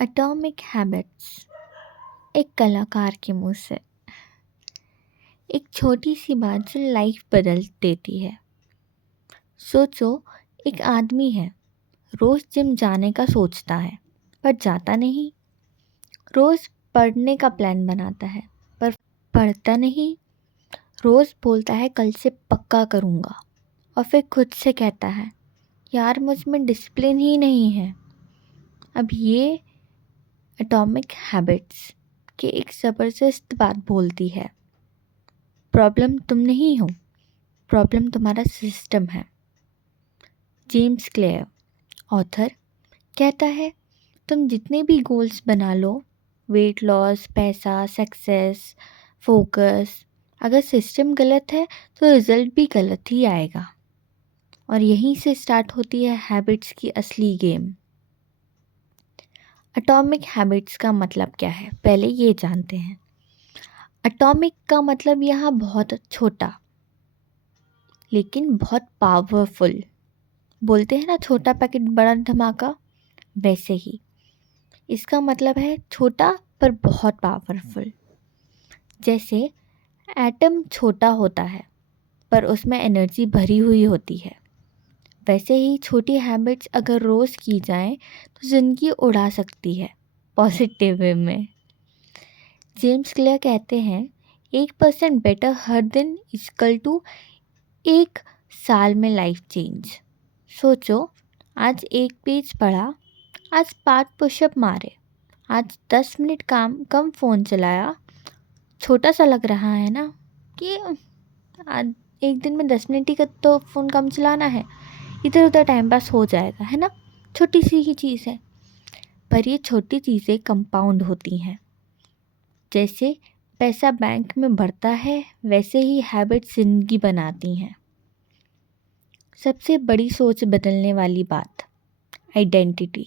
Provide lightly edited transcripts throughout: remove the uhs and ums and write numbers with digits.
Atomic habits. एक कलाकार के मुंह से एक छोटी सी बात जो लाइफ बदल देती है। सोचो, एक आदमी है, रोज जिम जाने का सोचता है पर जाता नहीं। रोज पढ़ने का प्लान बनाता है पर पढ़ता नहीं। रोज बोलता है कल से पक्का करूँगा और फिर खुद से कहता है यार मुझ में डिसिप्लिन ही नहीं है। अब ये एटॉमिक हैबिट्स की एक ज़बरदस्त बात बोलती है। प्रॉब्लम तुम नहीं हो, प्रॉब्लम तुम्हारा सिस्टम है। जेम्स क्लियर, ऑथर, कहता है तुम जितने भी गोल्स बना लो, वेट लॉस, पैसा, सक्सेस, फोकस, अगर सिस्टम गलत है तो रिजल्ट भी गलत ही आएगा। और यहीं से स्टार्ट होती है हैबिट्स की असली गेम। एटॉमिक हैबिट्स का मतलब क्या है, पहले ये जानते हैं। एटॉमिक का मतलब यहाँ बहुत छोटा लेकिन बहुत पावरफुल। बोलते हैं ना छोटा पैकेट बड़ा धमाका, वैसे ही इसका मतलब है छोटा पर बहुत पावरफुल। जैसे एटम छोटा होता है पर उसमें एनर्जी भरी हुई होती है, वैसे ही छोटी हैबिट्स अगर रोज़ की जाएं तो ज़िंदगी उड़ा सकती है पॉजिटिव वे में। जेम्स क्लियर कहते हैं 1% बेटर हर दिन इक्वल टू 1 साल में लाइफ चेंज। सोचो, आज 1 पेज पढ़ा, आज 5 पुशअप मारे, आज 10 मिनट कम फ़ोन चलाया। छोटा सा लग रहा है ना कि आज एक दिन में 10 मिनट ही का तो फ़ोन कम चलाना है, इधर उधर टाइम पास हो जाएगा, है ना। छोटी सी ही चीज़ है पर ये छोटी चीज़ें कंपाउंड होती हैं। जैसे पैसा बैंक में बढ़ता है वैसे ही हैबिट ज़िंदगी बनाती हैं। सबसे बड़ी सोच बदलने वाली बात, आइडेंटिटी।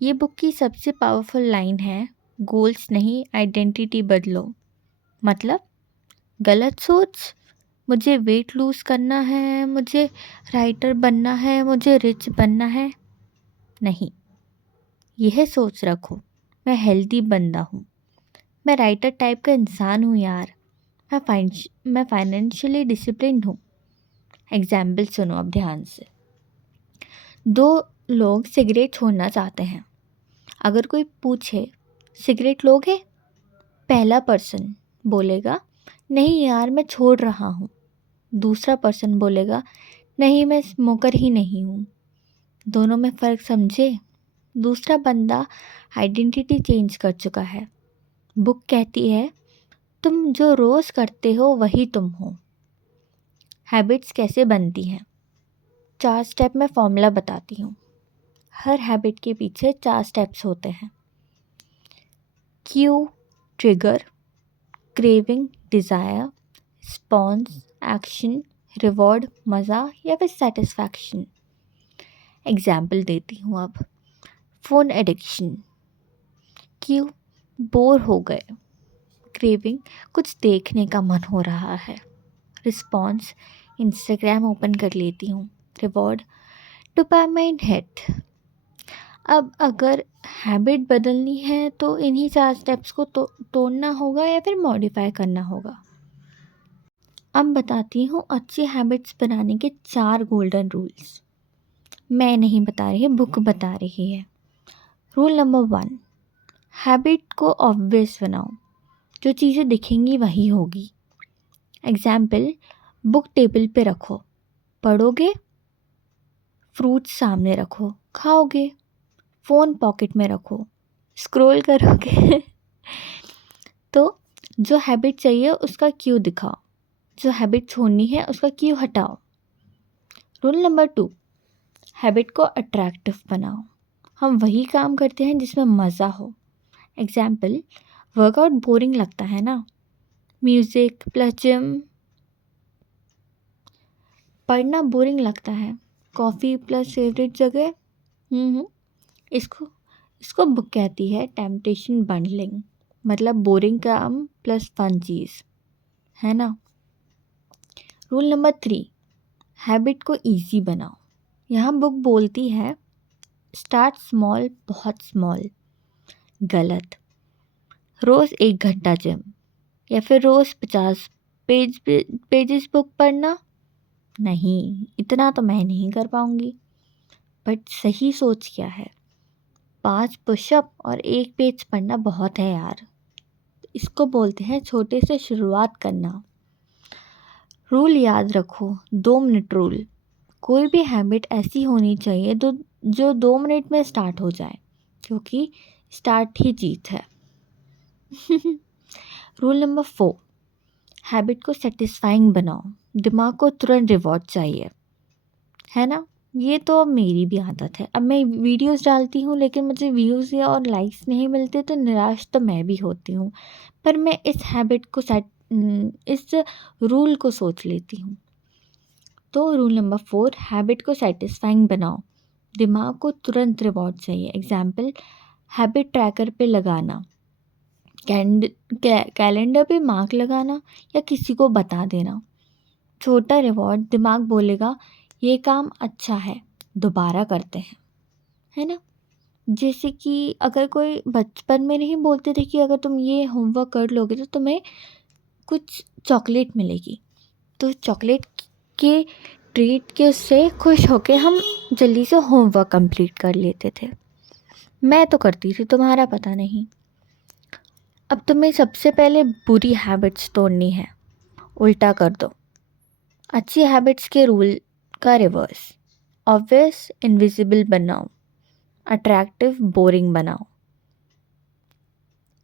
ये बुक की सबसे पावरफुल लाइन है, गोल्स नहीं आइडेंटिटी बदलो। मतलब गलत सोच, मुझे वेट लूज़ करना है, मुझे राइटर बनना है, मुझे रिच बनना है, नहीं। यह सोच रखो मैं हेल्दी बंदा हूँ, मैं राइटर टाइप का इंसान हूँ यार, मैं फाइनेंशियली डिसिप्लिन्ड हूँ। एग्जाम्पल सुनो अब ध्यान से। 2 लोग सिगरेट छोड़ना चाहते हैं। अगर कोई पूछे सिगरेट लोगे, पहला पर्सन बोलेगा नहीं यार मैं छोड़ रहा हूँ। दूसरा पर्सन बोलेगा नहीं मैं स्मोकर ही नहीं हूँ। दोनों में फ़र्क समझे। दूसरा बंदा आइडेंटिटी चेंज कर चुका है। बुक कहती है तुम जो रोज़ करते हो वही तुम हो। हैबिट्स कैसे बनती हैं, 4 स्टेप में फॉर्मूला बताती हूँ। हर हैबिट के पीछे 4 स्टेप्स होते हैं। Q, trigger, craving, desire, response, action, reward, मज़ा या फिर सेटिस्फैक्शन। एग्जाम्पल देती हूँ अब। Phone addiction. क्यों, बोर हो गए। क्रेविंग, कुछ देखने का मन हो रहा है। रिस्पॉन्स, इंस्टाग्राम ओपन कर लेती हूँ। Reward, dopamine hit. अब अगर हैबिट बदलनी है तो इन्हीं 4 स्टेप्स को तोड़ना होगा या फिर मॉडिफाई करना होगा। अब बताती हूँ अच्छी हैबिट्स बनाने के 4 गोल्डन रूल्स। मैं नहीं बता रही, बुक बता रही है। रूल नंबर 1, हैबिट को ऑब्वियस बनाओ, जो चीज़ें दिखेंगी वही होगी। एग्जाम्पल, बुक टेबल पे रखो, पढ़ोगे। फ्रूट सामने रखो, खाओगे। फ़ोन पॉकेट में रखो, स्क्रॉल करोगे। तो जो हैबिट चाहिए उसका क्यू दिखाओ, जो हैबिट छोड़नी है उसका क्यू हटाओ। रूल नंबर 2, हैबिट को अट्रैक्टिव बनाओ। हम वही काम करते हैं जिसमें मज़ा हो। एग्जाम्पल, वर्कआउट बोरिंग लगता है ना, म्यूज़िक प्लस जिम। पढ़ना बोरिंग लगता है, कॉफ़ी प्लस फेवरेट जगह। इसको बुक कहती है टेम्पटेशन बंडलिंग, मतलब बोरिंग काम प्लस फन चीज़, है ना। रूल नंबर 3, हैबिट को इजी बनाओ। यहाँ बुक बोलती है स्टार्ट स्मॉल, बहुत स्मॉल। गलत। रोज़ 1 घंटा जिम या फिर रोज़ 50 पेजेस बुक पढ़ना? नहीं, इतना तो मैं नहीं कर पाऊँगी। बट सही सोच क्या है? 5 पुशअप और 1 पेज पढ़ना बहुत है यार। इसको बोलते हैं छोटे से शुरुआत करना। रूल याद रखो, 2 मिनट रूल। कोई भी हैबिट ऐसी होनी चाहिए जो 2 मिनट में स्टार्ट हो जाए, क्योंकि स्टार्ट ही जीत है। रूल नंबर 4, हैबिट को सेटिस्फाइंग बनाओ। दिमाग को तुरंत रिवॉर्ड चाहिए, है ना? ये तो अब मेरी भी आदत है। अब मैं वीडियोस डालती हूँ लेकिन मुझे व्यूज़ या और लाइक्स नहीं मिलते तो निराश तो मैं भी होती हूँ। पर मैं इस रूल को सोच लेती हूँ। तो रूल नंबर 4, हैबिट को सेटिस्फाइंग बनाओ। दिमाग को तुरंत रिवॉर्ड चाहिए। एग्जाम्पल, हैबिट ट्रैकर पे लगाना, कैलेंडर पे मार्क लगाना या किसी को बता देना। छोटा रिवॉर्ड, दिमाग बोलेगा ये काम अच्छा है, दोबारा करते हैं, है ना? जैसे कि अगर कोई बचपन में नहीं बोलते थे कि अगर तुम ये होमवर्क कर लोगे तो तुम्हें कुछ चॉकलेट मिलेगी, तो चॉकलेट के ट्रीट के उससे खुश होके हम जल्दी से होमवर्क कंप्लीट कर लेते थे। मैं तो करती थी, तुम्हारा पता नहीं। अब तुम्हें सबसे पहले बुरी हैबिट्स तोड़नी है, उल्टा कर दो। अच्छी हैबिट्स के रूल का रिवर्स। ऑब्वियस इनविजिबल बनाओ, अट्रैक्टिव बोरिंग बनाओ,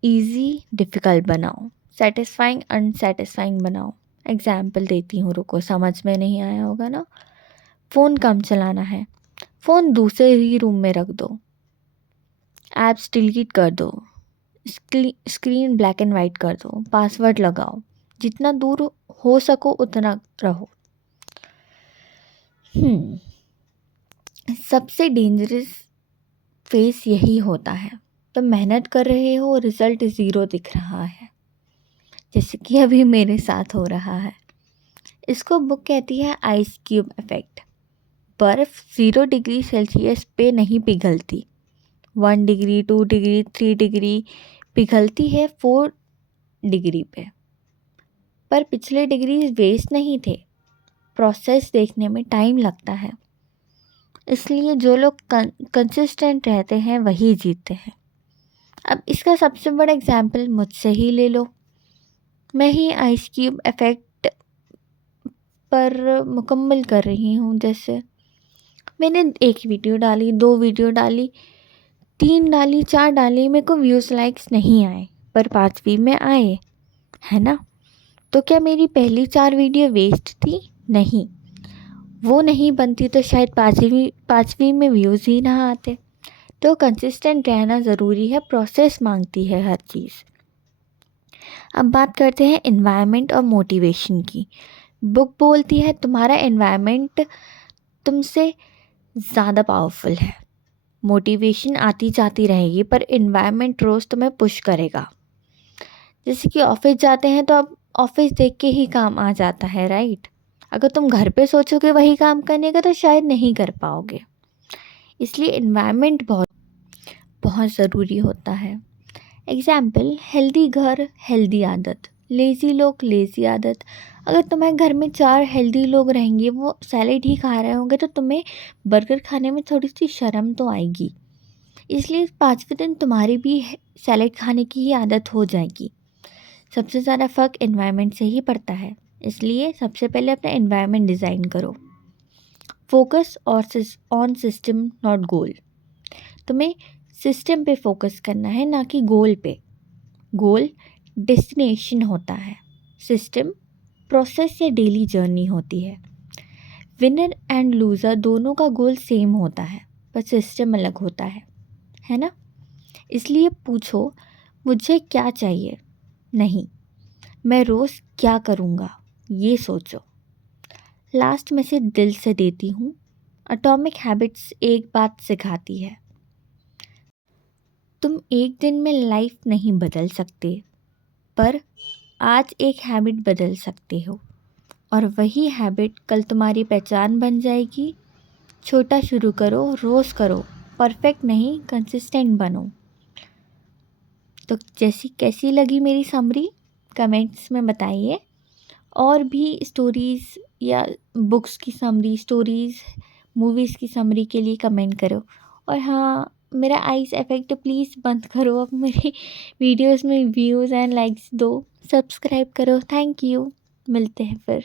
इजी डिफ़िकल्ट बनाओ, सेटिस्फाइंग अनसेटिस्फाइंग बनाओ। एग्जाम्पल देती हूँ, रुको, समझ में नहीं आया होगा ना। फ़ोन कम चलाना है, फ़ोन दूसरे ही रूम में रख दो। ऐप्स डिलीट कर दो, स्क्रीन ब्लैक एंड वाइट कर दो, पासवर्ड लगाओ, जितना दूर हो सको उतना रहो। सबसे डेंजरस फेस यही होता है। तो मेहनत कर रहे हो, रिज़ल्ट 0 दिख रहा है, जैसे कि अभी मेरे साथ हो रहा है। इसको बुक कहती है आइस क्यूब इफ़ेक्ट। बर्फ़ 0 डिग्री सेल्सियस पे नहीं पिघलती, 1 डिग्री, 2 डिग्री, 3 डिग्री पिघलती है 4 डिग्री पे। पर पिछले डिग्री वेस्ट नहीं थे, प्रोसेस देखने में टाइम लगता है। इसलिए जो लोग कंसिस्टेंट रहते हैं वही जीतते हैं। अब इसका सबसे बड़ा एग्जाम्पल मुझसे ही ले लो। मैं ही आइस क्यूब इफ़ेक्ट पर मुकम्मल कर रही हूँ। जैसे मैंने 1 वीडियो डाली, 2 वीडियो डाली, 3 डाली, 4 डाली, मेरे को व्यूज़ लाइक्स नहीं आए, पर 5वीं में आए, है ना? तो क्या मेरी पहली 4 वीडियो वेस्ट थी? नहीं, वो नहीं बनती तो शायद 5वीं में व्यूज़ ही ना आते। तो कंसिस्टेंट रहना ज़रूरी है, प्रोसेस मांगती है हर चीज़। अब बात करते हैं एनवायरनमेंट और मोटिवेशन की। बुक बोलती है तुम्हारा एनवायरनमेंट तुमसे ज़्यादा पावरफुल है। मोटिवेशन आती जाती रहेगी पर एनवायरनमेंट रोज़ तुम्हें पुश करेगा। जैसे कि ऑफिस जाते हैं तो अब ऑफिस देख के ही काम आ जाता है, राइट? अगर तुम घर पे सोचोगे वही काम करने का तो शायद नहीं कर पाओगे। इसलिए एनवायरनमेंट बहुत बहुत ज़रूरी होता है। एग्जाम्पल, हेल्दी घर हेल्दी आदत, लेज़ी लोग लेज़ी आदत। अगर तुम्हारे घर में 4 हेल्दी लोग रहेंगे, वो सैलेड ही खा रहे होंगे, तो तुम्हें बर्गर खाने में थोड़ी सी शर्म तो आएगी। इसलिए 5वें दिन तुम्हारी भी सैलेड खाने की ही आदत हो जाएगी। सबसे ज़्यादा फ़र्क एनवायरनमेंट से ही पड़ता है। इसलिए सबसे पहले अपना एनवायरनमेंट डिज़ाइन करो। फोकस ऑन सिस्टम नॉट गोल। तुम्हें सिस्टम पे फोकस करना है, ना कि गोल पे। गोल डेस्टिनेशन होता है, सिस्टम प्रोसेस या डेली जर्नी होती है। विनर एंड लूज़र दोनों का गोल सेम होता है, पर सिस्टम अलग होता है ना? इसलिए पूछो मुझे क्या चाहिए, नहीं मैं रोज़ क्या करूँगा, ये सोचो। लास्ट में से दिल से देती हूँ, एटॉमिक हैबिट्स एक बात सिखाती है, तुम एक दिन में लाइफ नहीं बदल सकते, पर आज एक हैबिट बदल सकते हो, और वही हैबिट कल तुम्हारी पहचान बन जाएगी। छोटा शुरू करो, रोज़ करो, परफेक्ट नहीं कंसिस्टेंट बनो। तो जैसी कैसी लगी मेरी समरी कमेंट्स में बताइए। और भी स्टोरीज़ या बुक्स की समरी, स्टोरीज़, मूवीज़ की समरी के लिए कमेंट करो। और हाँ, मेरा आइस इफ़ेक्ट प्लीज़ बंद करो, अब मेरी वीडियोस में व्यूज़ एंड लाइक्स दो, सब्सक्राइब करो। थैंक यू, मिलते हैं फिर।